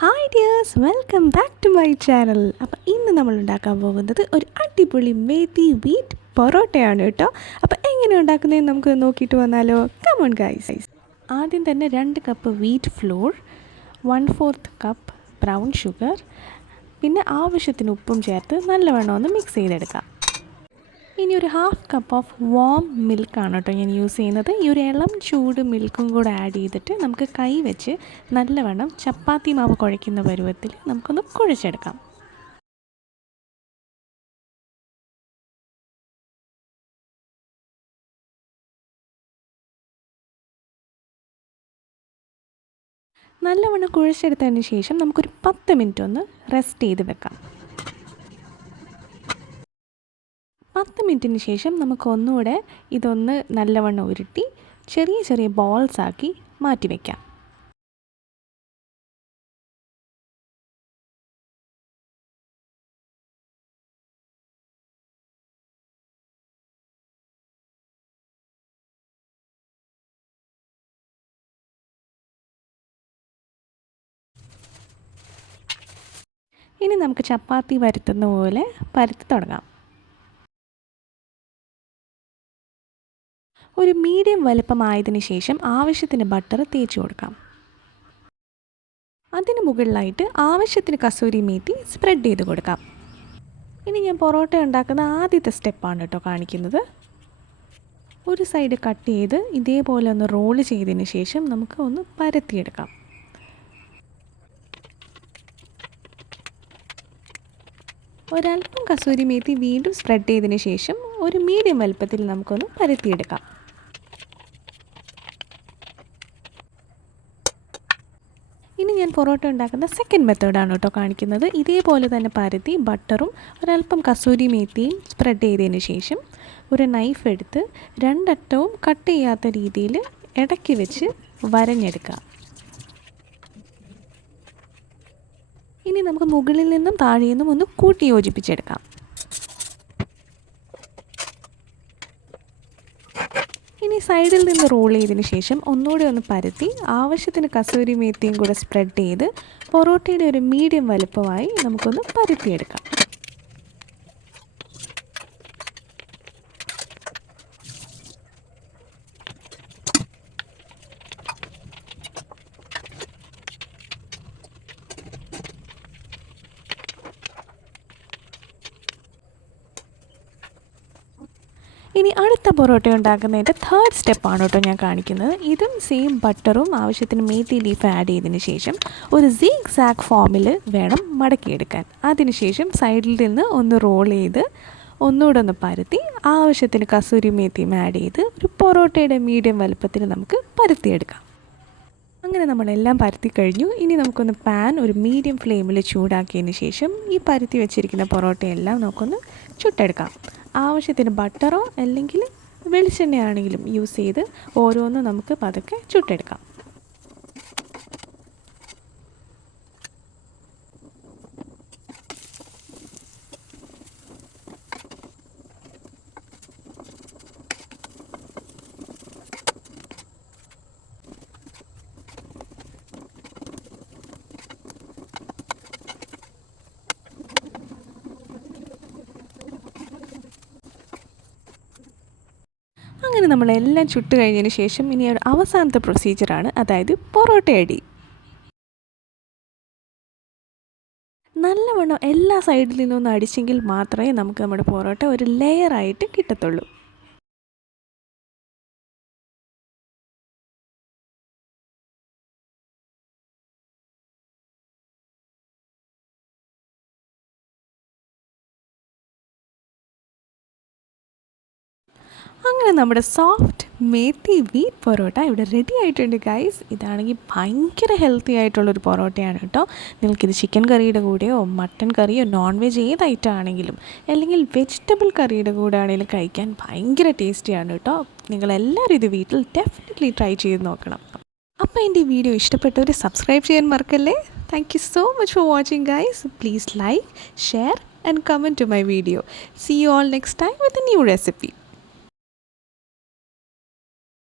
Hi dears, welcome back to my channel. അപ്പോൾ ഇന്ന് നമ്മൾ ഉണ്ടാക്കാൻ പോകുന്നത് ഒരു അടിപൊളി മേത്തി വീറ്റ് പൊറോട്ടയാണ് കേട്ടോ. അപ്പോൾ എങ്ങനെ ഉണ്ടാക്കുന്നതെന്ന് നമുക്ക് നോക്കിയിട്ട് വന്നാലോ. Come on guys. ആദ്യം തന്നെ 2 cup wheat flour, 1/4 cup brown sugar, പിന്നെ ആവശ്യത്തിന് ഉപ്പും ചേർത്ത് നല്ലവണ്ണം ഒന്ന് മിക്സ് ചെയ്തെടുക്കാം. ഇനി ഒരു 1/2 കപ്പ് ഓഫ് വാം മിൽക്കാണ് കേട്ടോ ഞാൻ യൂസ് ചെയ്യുന്നത്. ഈ ഒരു ഇളം ചൂട് മിൽക്കും കൂടെ ആഡ് ചെയ്തിട്ട് നമുക്ക് കൈ വെച്ച് നല്ലവണ്ണം ചപ്പാത്തി മാവ് കുഴയ്ക്കുന്ന പരുവത്തിൽ നമുക്കൊന്ന് കുഴച്ചെടുക്കാം. നല്ലവണ്ണം കുഴച്ചെടുത്തതിന് ശേഷം നമുക്കൊരു 10 മിനിറ്റ് ഒന്ന് റെസ്റ്റ് ചെയ്ത് വെക്കാം. 10 മിനിറ്റിന് ശേഷം നമുക്ക് ഒന്നുകൂടെ ഇതൊന്ന് നല്ലവണ്ണം ഉരുട്ടി ചെറിയ ചെറിയ ബോൾസ് ആക്കി മാറ്റി വയ്ക്കാം. ഇനി നമുക്ക് ചപ്പാത്തി പരത്തുന്ന പോലെ പരത്തി തുടങ്ങാം. ഒരു മീഡിയം വലുപ്പമായതിനു ശേഷം ആവശ്യത്തിന് ബട്ടർ തേച്ച് കൊടുക്കാം. അതിന് മുകളിലായിട്ട് ആവശ്യത്തിന് കസൂരി മേത്തി സ്പ്രെഡ് ചെയ്ത് കൊടുക്കാം. ഇനി ഞാൻ പൊറോട്ട ഉണ്ടാക്കുന്ന ആദ്യത്തെ സ്റ്റെപ്പാണ് കേട്ടോ കാണിക്കുന്നത്. ഒരു സൈഡ് കട്ട് ചെയ്ത് ഇതേപോലെ ഒന്ന് റോൾ ചെയ്തതിന് ശേഷം നമുക്ക് ഒന്ന് പരത്തിയെടുക്കാം. ഒരല്പം കസൂരി മേത്തി വീണ്ടും സ്പ്രെഡ് ചെയ്തതിന് ശേഷം ഒരു മീഡിയം വലുപ്പത്തിൽ നമുക്കൊന്ന് പരത്തിയെടുക്കാം. ഇനി ഞാൻ പൊറോട്ട ഉണ്ടാക്കുന്ന സെക്കൻഡ് മെത്തേഡാണ് കേട്ടോ കാണിക്കുന്നത്. ഇതേപോലെ തന്നെ പരത്തി ബട്ടറും ഒരല്പം കസൂരി മേത്തിയും സ്പ്രെഡ് ചെയ്തതിന് ശേഷം ഒരു നൈഫ് എടുത്ത് രണ്ടറ്റവും കട്ട് ചെയ്യാത്ത രീതിയിൽ ഇടയ്ക്ക് വെച്ച് വരഞ്ഞെടുക്കുക. ഇനി നമുക്ക് മുകളിൽ നിന്നും താഴെ നിന്നും ഒന്ന് കൂട്ടി യോജിപ്പിച്ചെടുക്കാം. ഇനി സൈഡിൽ നിന്ന് റോൾ ചെയ്തതിന് ശേഷം ഒന്നുകൂടി ഒന്ന് പരത്തി ആവശ്യത്തിന് കസൂരി മേത്തിയും കൂടെ സ്പ്രെഡ് ചെയ്ത് പൊറോട്ടയുടെ ഒരു മീഡിയം വലുപ്പമായി നമുക്കൊന്ന് പരത്തിയെടുക്കാം. ഇനി അടുത്ത പൊറോട്ട ഉണ്ടാക്കുന്നതിൻ്റെ 3rd സ്റ്റെപ്പാണ് കേട്ടോ ഞാൻ കാണിക്കുന്നത്. ഇതും സെയിം ബട്ടറും ആവശ്യത്തിന് മേത്തി ലീഫ് ആഡ് ചെയ്തതിന് ശേഷം ഒരു സിഗ് സാഗ് ഫോമിൽ വേണം മടക്കിയെടുക്കാൻ. അതിനുശേഷം സൈഡിൽ നിന്ന് ഒന്ന് റോൾ ചെയ്ത് ഒന്നുകൂടെ ഒന്ന് പരത്തി ആവശ്യത്തിന് കസൂരി മേത്തിയും ആഡ് ചെയ്ത് ഒരു പൊറോട്ടയുടെ മീഡിയം വലുപ്പത്തിൽ നമുക്ക് പരത്തിയെടുക്കാം. അങ്ങനെ നമ്മളെല്ലാം പരത്തി കഴിഞ്ഞു. ഇനി നമുക്കൊന്ന് പാൻ ഒരു മീഡിയം ഫ്ലെയിമിൽ ചൂടാക്കിയതിന് ശേഷം ഈ പരത്തി വെച്ചിരിക്കുന്ന പൊറോട്ടയെല്ലാം നമുക്കൊന്ന് ചുട്ടെടുക്കാം. ആവശ്യത്തിന് ബട്ടറോ അല്ലെങ്കിൽ വെളിച്ചെണ്ണയാണെങ്കിലും യൂസ് ചെയ്ത് ഓരോന്നും നമുക്ക് പതുക്കെ ചുട്ടെടുക്കാം. അങ്ങനെ നമ്മളെല്ലാം ചുട്ട് കഴിഞ്ഞതിന് ശേഷം ഇനി ഒരു അവസാനത്തെ പ്രൊസീജിയറാണ്, അതായത് പൊറോട്ട അടി. നല്ലവണ്ണം എല്ലാ സൈഡിൽ നിന്നൊന്ന് അടിച്ചെങ്കിൽ മാത്രമേ നമുക്ക് നമ്മുടെ പൊറോട്ട ഒരു ലെയറായിട്ട് കിട്ടത്തുള്ളൂ. അങ്ങനെ നമ്മുടെ സോഫ്റ്റ് മേത്തി വീറ്റ് പൊറോട്ട ഇവിടെ റെഡി ആയിട്ടുണ്ട് ഗൈസ്. ഇതാണെങ്കിൽ ഭയങ്കര ഹെൽത്തി ആയിട്ടുള്ളൊരു പൊറോട്ടയാണ് കേട്ടോ. നിങ്ങൾക്കിത് ചിക്കൻ കറിയുടെ കൂടെയോ മട്ടൻ കറിയോ നോൺ വെജ് ഏത് ഐറ്റം ആണെങ്കിലും അല്ലെങ്കിൽ വെജിറ്റബിൾ കറിയുടെ കൂടെ ആണെങ്കിലും കഴിക്കാൻ ഭയങ്കര ടേസ്റ്റിയാണ് കേട്ടോ. നിങ്ങളെല്ലാവരും ഇത് വീട്ടിൽ ഡെഫിനറ്റ്ലി ട്രൈ ചെയ്ത് നോക്കണം. അപ്പോൾ എൻ്റെ ഈ വീഡിയോ ഇഷ്ടപ്പെട്ടവർ സബ്സ്ക്രൈബ് ചെയ്യാൻ മറക്കല്ലേ. Thank you so much for watching guys. Please like, share and comment to my video. See you all next time with a new recipe.